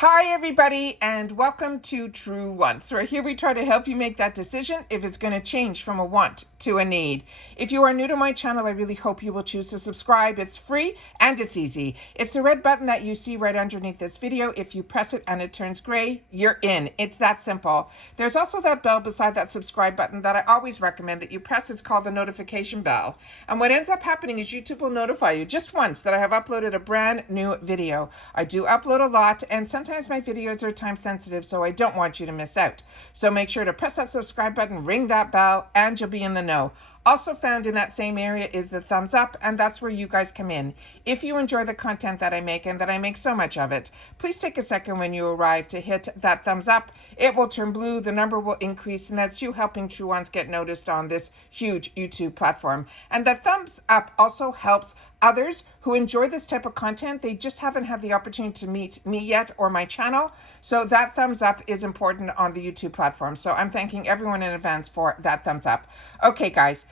Hi everybody and welcome to True Wants, where here we try to help you make that decision if it's going to change from a want to a need. If you are new to my channel, I really hope you will choose to subscribe. It's free and it's easy. It's the red button that you see right underneath this video. If you press it and it turns gray, you're in. It's that simple. There's also that bell beside that subscribe button that I always recommend that you press. It's called the notification bell. And what ends up happening is YouTube will notify you just once that I have uploaded a brand new video. I do upload a lot, and sometimes my videos are time sensitive, so I don't want you to miss out. So make sure to press that subscribe button, ring that bell, and you'll be in the know. Also found in that same area is the thumbs up, and that's where you guys come in. If you enjoy the content that I make, and that I make so much of it, please take a second when you arrive to hit that thumbs up. It will turn blue, the number will increase, and that's you helping True Ones get noticed on this huge YouTube platform. And the thumbs up also helps others who enjoy this type of content. They just haven't had the opportunity to meet me yet or my channel. So that thumbs up is important on the YouTube platform. So I'm thanking everyone in advance for that thumbs up. Okay, guys.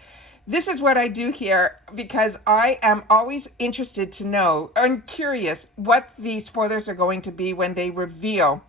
This is what I do here because I am always interested to know and curious what the spoilers are going to be when they reveal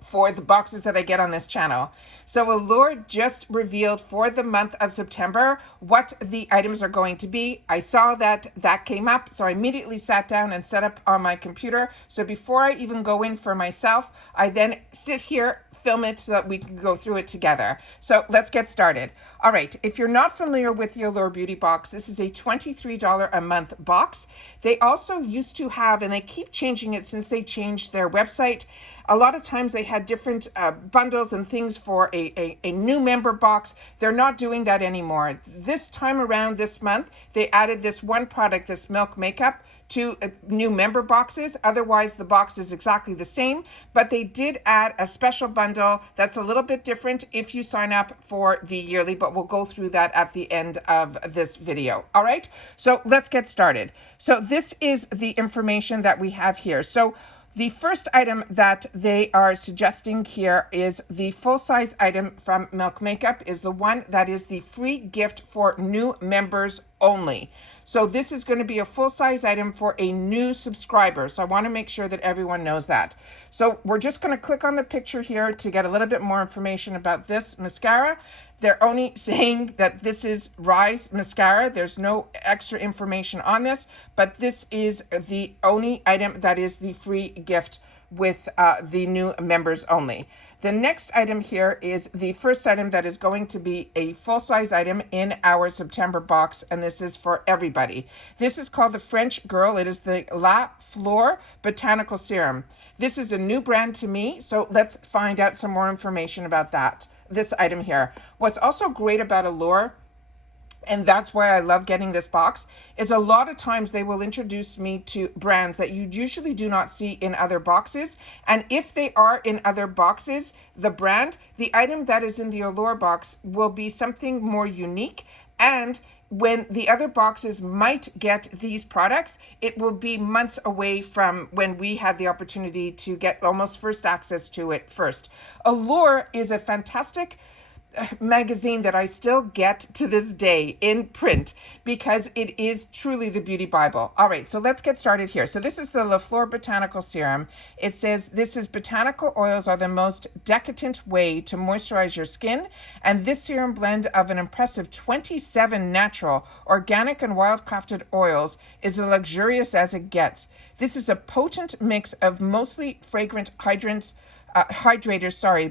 for the boxes that I get on this channel. So Allure just revealed for the month of September what the items are going to be. I saw that came up, so I immediately sat down and set up on my computer. So before I even go in for myself, I then sit here, film it so that we can go through it together. So let's get started. All right, if you're not familiar with the Allure Beauty Box, this is a $23 a month box. They also used to have, and they keep changing it since they changed their website. A lot of times they had different bundles and things for a new member box. They're not doing that anymore. This time around this month, they added this one product, this Milk Makeup, to new member boxes. Otherwise, the box is exactly the same, but they did add a special bundle that's a little bit different if you sign up for the yearly, but we'll go through that at the end of this video. All right, so let's get started. So this is the information that we have here. So the first item that they are suggesting here is the full-size item from Milk Makeup is the one that is the free gift for new members only. So this is going to be a full-size item for a new subscriber. So I want to make sure that everyone knows that. So we're just going to click on the picture here to get a little bit more information about this mascara. They're only saying that this is Rise Mascara. There's no extra information on this, but this is the only item that is the free gift with the new members only. The next item here is the first item that is going to be a full-size item in our September box, and this is for everybody. This is called the French Girl. It is the Lafleur Botanical Serum. This is a new brand to me, so let's find out some more information about that. This item here. What's also great about Allure, and that's why I love getting this box, is a lot of times they will introduce me to brands that you usually do not see in other boxes. And if they are in other boxes, the item that is in the Allure box will be something more unique. And when the other boxes might get these products, it will be months away from when we had the opportunity to get almost first access to it first. Allure is a fantastic magazine that I still get to this day in print because it is truly the beauty Bible. All right, so let's get started here. So this is the Lafleur Botanical Serum. It says this is botanical oils are the most decadent way to moisturize your skin, and this serum blend of an impressive 27 natural, organic, and wild-crafted oils is as luxurious as it gets. This is a potent mix of mostly fragrant hydrators,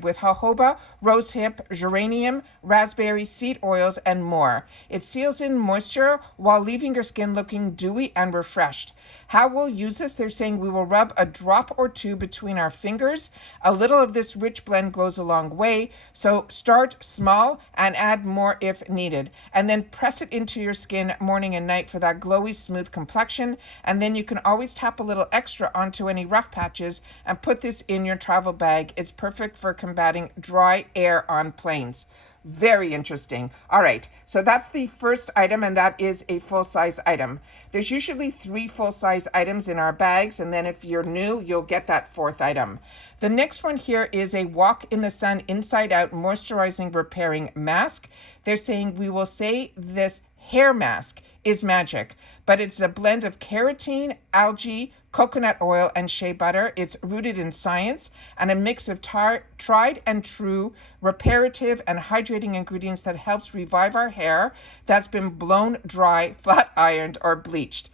with jojoba, rosehip, geranium, raspberry, seed oils, and more. It seals in moisture while leaving your skin looking dewy and refreshed. How we'll use this, they're saying we will rub a drop or two between our fingers. A little of this rich blend goes a long way, so start small and add more if needed. And then press it into your skin morning and night for that glowy, smooth complexion. And then you can always tap a little extra onto any rough patches and put this in your travel bag. It's perfect for combating dry air on planes. Very interesting. All right, so that's the first item, and that is a full-size item. There's usually 3 full-size items in our bags, and then if you're new, you'll get that 4th item. The next one here is a Walk in the Sun Inside Out Moisturizing Repairing Mask. They're saying we will say this hair mask is magic, but it's a blend of keratin, algae, coconut oil, and shea butter. It's rooted in science and a mix of tried and true reparative and hydrating ingredients that helps revive our hair that's been blown dry, flat ironed, or bleached.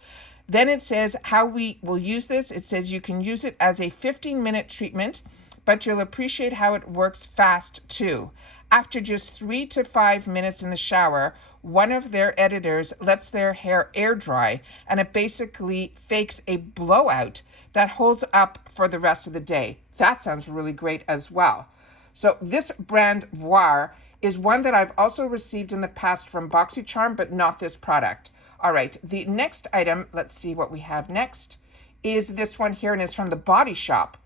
Then it says how we will use this. It says you can use it as a 15-minute treatment, but you'll appreciate how it works fast too. After just 3 to 5 minutes in the shower, one of their editors lets their hair air dry, and it basically fakes a blowout that holds up for the rest of the day. That sounds really great as well. So this brand Voir is one that I've also received in the past from BoxyCharm, but not this product. All right, the next item, let's see what we have next, is this one here, and it's from the Body Shop.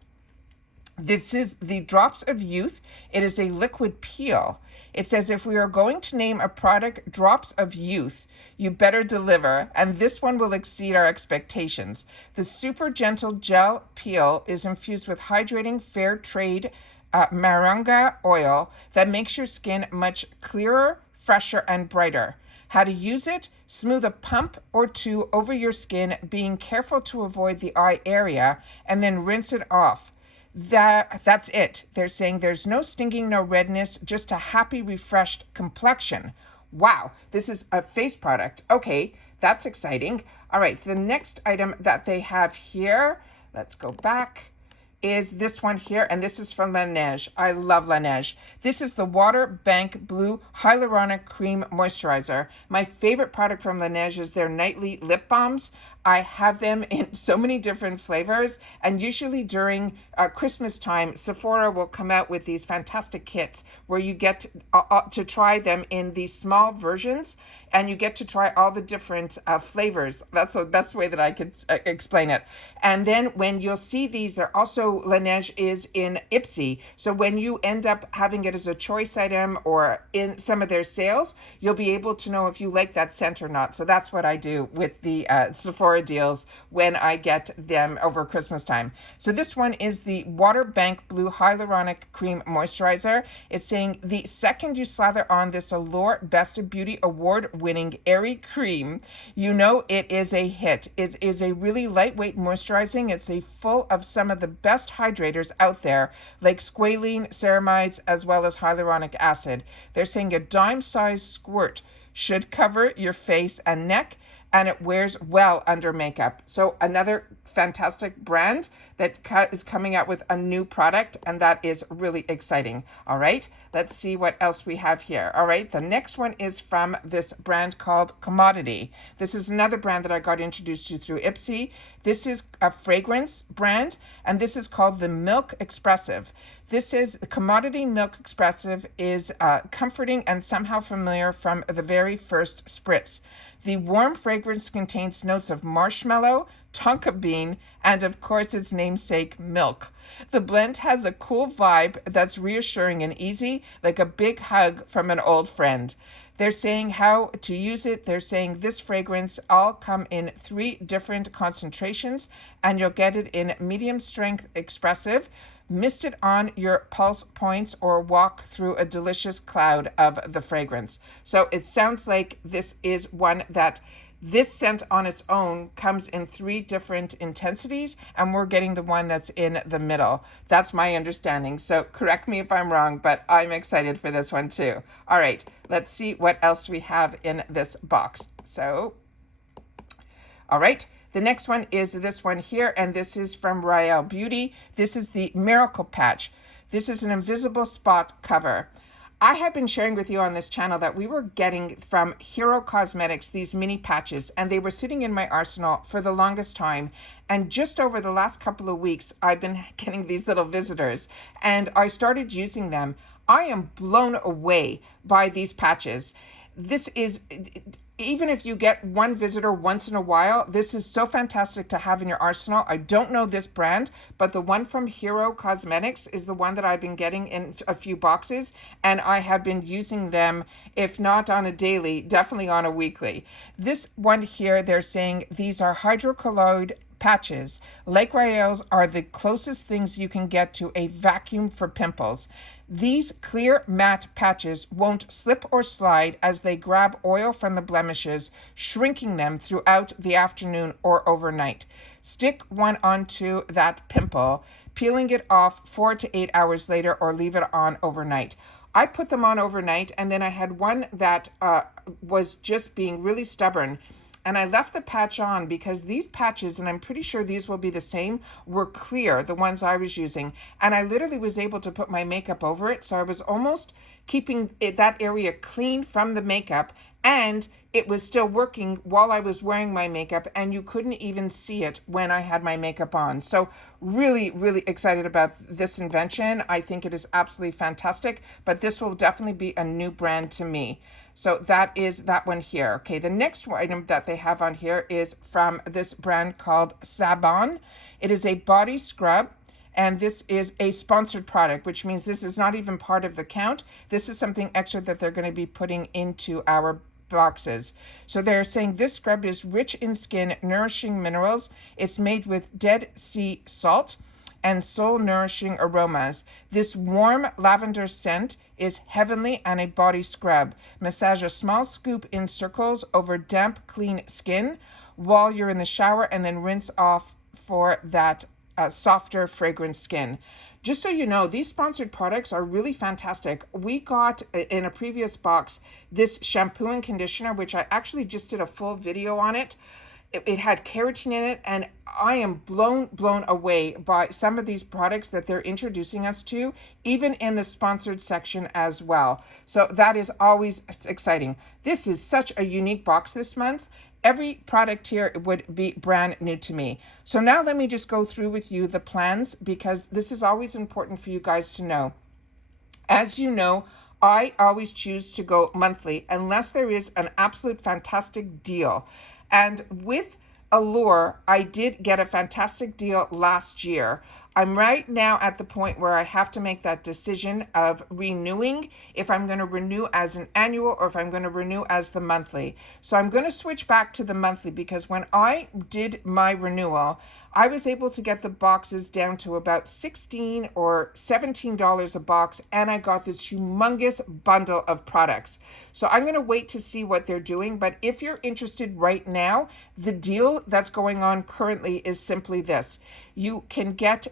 This is the Drops of Youth. It is a liquid peel. It says if we are going to name a product Drops of Youth, you better deliver, and this one will exceed our expectations. The super gentle gel peel is infused with hydrating fair trade moringa oil that makes your skin much clearer, fresher, and brighter. How to use it? Smooth a pump or two over your skin, being careful to avoid the eye area, and then rinse it off. That's it. They're saying there's no stinging, no redness, just a happy, refreshed complexion. Wow, this is a face product. Okay, that's exciting. All right, the next item that they have here, let's go back, is this one here, and this is from Laneige. I love Laneige. This is the Water Bank Blue Hyaluronic Cream Moisturizer. My favorite product from Laneige is their nightly lip balms. I have them in so many different flavors, and usually during Christmas time, Sephora will come out with these fantastic kits where you get to try them in these small versions, and you get to try all the different flavors. That's the best way that I could explain it. And then when you'll see these, are also Laneige is in Ipsy. So when you end up having it as a choice item or in some of their sales, you'll be able to know if you like that scent or not. So that's what I do with the Sephora deals when I get them over Christmas time. So this one is the Water Bank Blue Hyaluronic Cream Moisturizer. It's saying the second you slather on this Allure Best of Beauty award-winning airy cream, you know it is a hit. It is a really lightweight moisturizing. It's a full of some of the best hydrators out there, like squalene, ceramides, as well as hyaluronic acid. They're saying a dime-sized squirt should cover your face and neck, and it wears well under makeup. So another fantastic brand that is coming out with a new product, and that is really exciting. All right, let's see what else we have here. All right, the next one is from this brand called Commodity. This is another brand that I got introduced to through Ipsy. This is a fragrance brand, and this is called the Milk Expressive. This is Commodity Milk Expressive is comforting and somehow familiar from the very first spritz. The warm fragrance contains notes of marshmallow, tonka bean, and of course its namesake, milk. The blend has a cool vibe that's reassuring and easy, like a big hug from an old friend. They're saying how to use it. They're saying this fragrance all come in 3 different concentrations, and you'll get it in medium strength expressive. Mist it on your pulse points or walk through a delicious cloud of the fragrance. So it sounds like this is one that this scent on its own comes in 3 different intensities, and we're getting the one that's in the middle. That's my understanding. So correct me if I'm wrong, but I'm excited for this one too. All right, let's see what else we have in this box. So, all right. The next one is this one here, and this is from Royale Beauty. This is the Miracle Patch. This is an invisible spot cover. I have been sharing with you on this channel that we were getting from Hero Cosmetics these mini patches, and they were sitting in my arsenal for the longest time. And just over the last couple of weeks, I've been getting these little visitors, and I started using them. I am blown away by these patches. This is, even if you get one visitor once in a while, this is so fantastic to have in your arsenal. I don't know this brand, but the one from Hero Cosmetics is the one that I've been getting in a few boxes, and I have been using them, if not on a daily, definitely on a weekly. This one here, they're saying these are hydrocolloid patches. Lake Royales are the closest things you can get to a vacuum for pimples. These clear matte patches won't slip or slide as they grab oil from the blemishes, shrinking them throughout the afternoon or overnight. Stick one onto that pimple, peeling it off 4 to 8 hours later, or leave it on overnight. I put them on overnight, and then I had one that was just being really stubborn. And I left the patch on because these patches, and I'm pretty sure these will be the same, were clear, the ones I was using. And I literally was able to put my makeup over it. So I was almost keeping that area clean from the makeup. And it was still working while I was wearing my makeup, and you couldn't even see it when I had my makeup on. So really, really excited about this invention. I think it is absolutely fantastic, but this will definitely be a new brand to me. So that is that one here. Okay, the next item that they have on here is from this brand called Sabon. It is a body scrub, and this is a sponsored product, which means this is not even part of the count. This is something extra that they're going to be putting into our boxes. So they're saying this scrub is rich in skin, nourishing minerals. It's made with Dead Sea salt and soul nourishing aromas. This warm lavender scent is heavenly and a body scrub. Massage a small scoop in circles over damp, clean skin while you're in the shower, and then rinse off for that softer, fragrant skin. Just so you know, these sponsored products are really fantastic. We got in a previous box this shampoo and conditioner, which I actually just did a full video on it. It had keratin in it, and I am blown away by some of these products that they're introducing us to, even in the sponsored section as well. So that is always exciting. This is such a unique box this month. Every product here would be brand new to me. So now let me just go through with you the plans, because this is always important for you guys to know. As you know, I always choose to go monthly unless there is an absolute fantastic deal. And with Allure, I did get a fantastic deal last year. I'm right now at the point where I have to make that decision of renewing, if I'm going to renew as an annual or if I'm going to renew as the monthly. So I'm going to switch back to the monthly, because when I did my renewal, I was able to get the boxes down to about $16 or $17 a box, and I got this humongous bundle of products. So I'm going to wait to see what they're doing, but if you're interested right now, the deal that's going on currently is simply this. You can get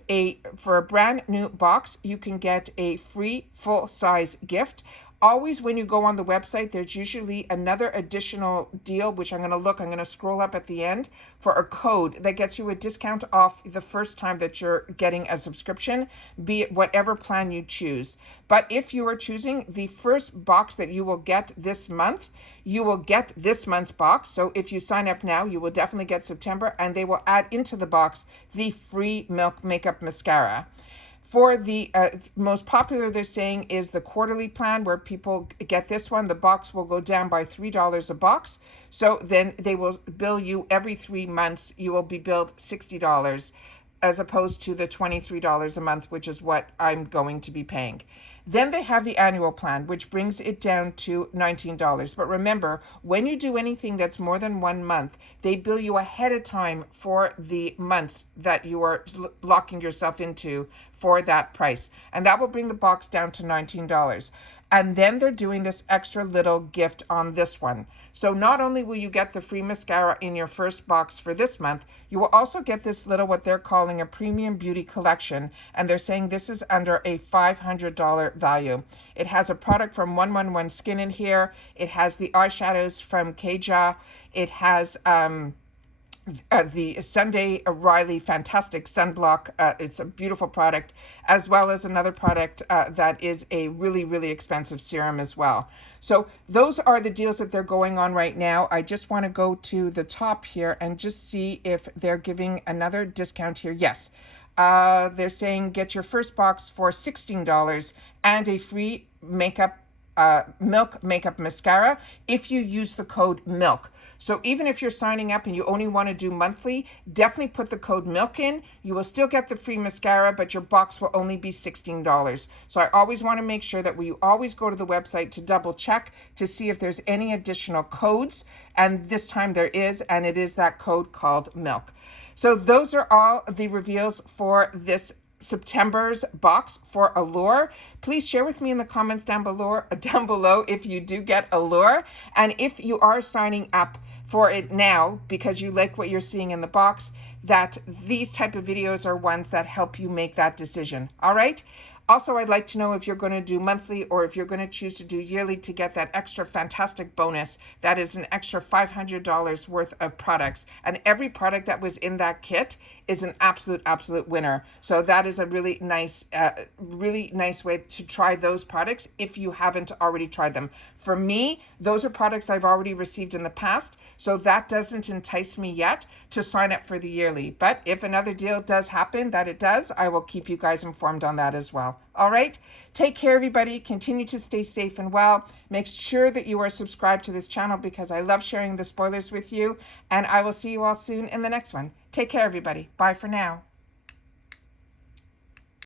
for a brand new box, you can get a free full-size gift. Always when you go on the website, there's usually another additional deal, which I'm going to scroll up at the end for a code that gets you a discount off the first time that you're getting a subscription, be it whatever plan you choose. But if you are choosing the first box that you will get this month, you will get this month's box. So if you sign up now, you will definitely get September, and they will add into the box the free Milk Makeup Mascara. For the most popular, they're saying, is the quarterly plan, where people get this one. The box will go down by $3 a box. So then they will bill you every 3 months. You will be billed $60 as opposed to the $23 a month, which is what I'm going to be paying. Then they have the annual plan, which brings it down to $19. But remember, when you do anything that's more than 1 month, they bill you ahead of time for the months that you are locking yourself into for that price. And that will bring the box down to $19. And then they're doing this extra little gift on this one. So not only will you get the free mascara in your first box for this month, you will also get this little, what they're calling a premium beauty collection. And they're saying this is under a $500 value. It has a product from 111 Skin in here. It has the eyeshadows from Keja. It has the Sunday Riley Fantastic Sunblock. It's a beautiful product, as well as another product that is a really, really expensive serum as well. So those are the deals that they're going on right now. I just want to go to the top here and just see if they're giving another discount here. Yes. They're saying get your first box for $16 and a free makeup Milk Makeup Mascara if you use the code MILK. So even if you're signing up and you only want to do monthly, definitely put the code MILK in. You will still get the free mascara, but your box will only be $16. So I always want to make sure that we always go to the website to double check to see if there's any additional codes. And this time there is, and it is that code called MILK. So those are all the reveals for this September's box for Allure. Please share with me in the comments down below if you do get Allure, and if you are signing up for it now because you like what you're seeing in the box, that these type of videos are ones that help you make that decision. All right. Also, I'd like to know if you're going to do monthly or if you're going to choose to do yearly to get that extra fantastic bonus. That is an extra $500 worth of products. And every product that was in that kit is an absolute winner. So that is a really nice way to try those products if you haven't already tried them. For me, those are products I've already received in the past. So that doesn't entice me yet to sign up for the yearly. But if another deal does happen, that it does, I will keep you guys informed on that as well. All right. Take care, everybody. Continue to stay safe and well. Make sure that you are subscribed to this channel because I love sharing the spoilers with you. And I will see you all soon in the next one. Take care, everybody. Bye for now.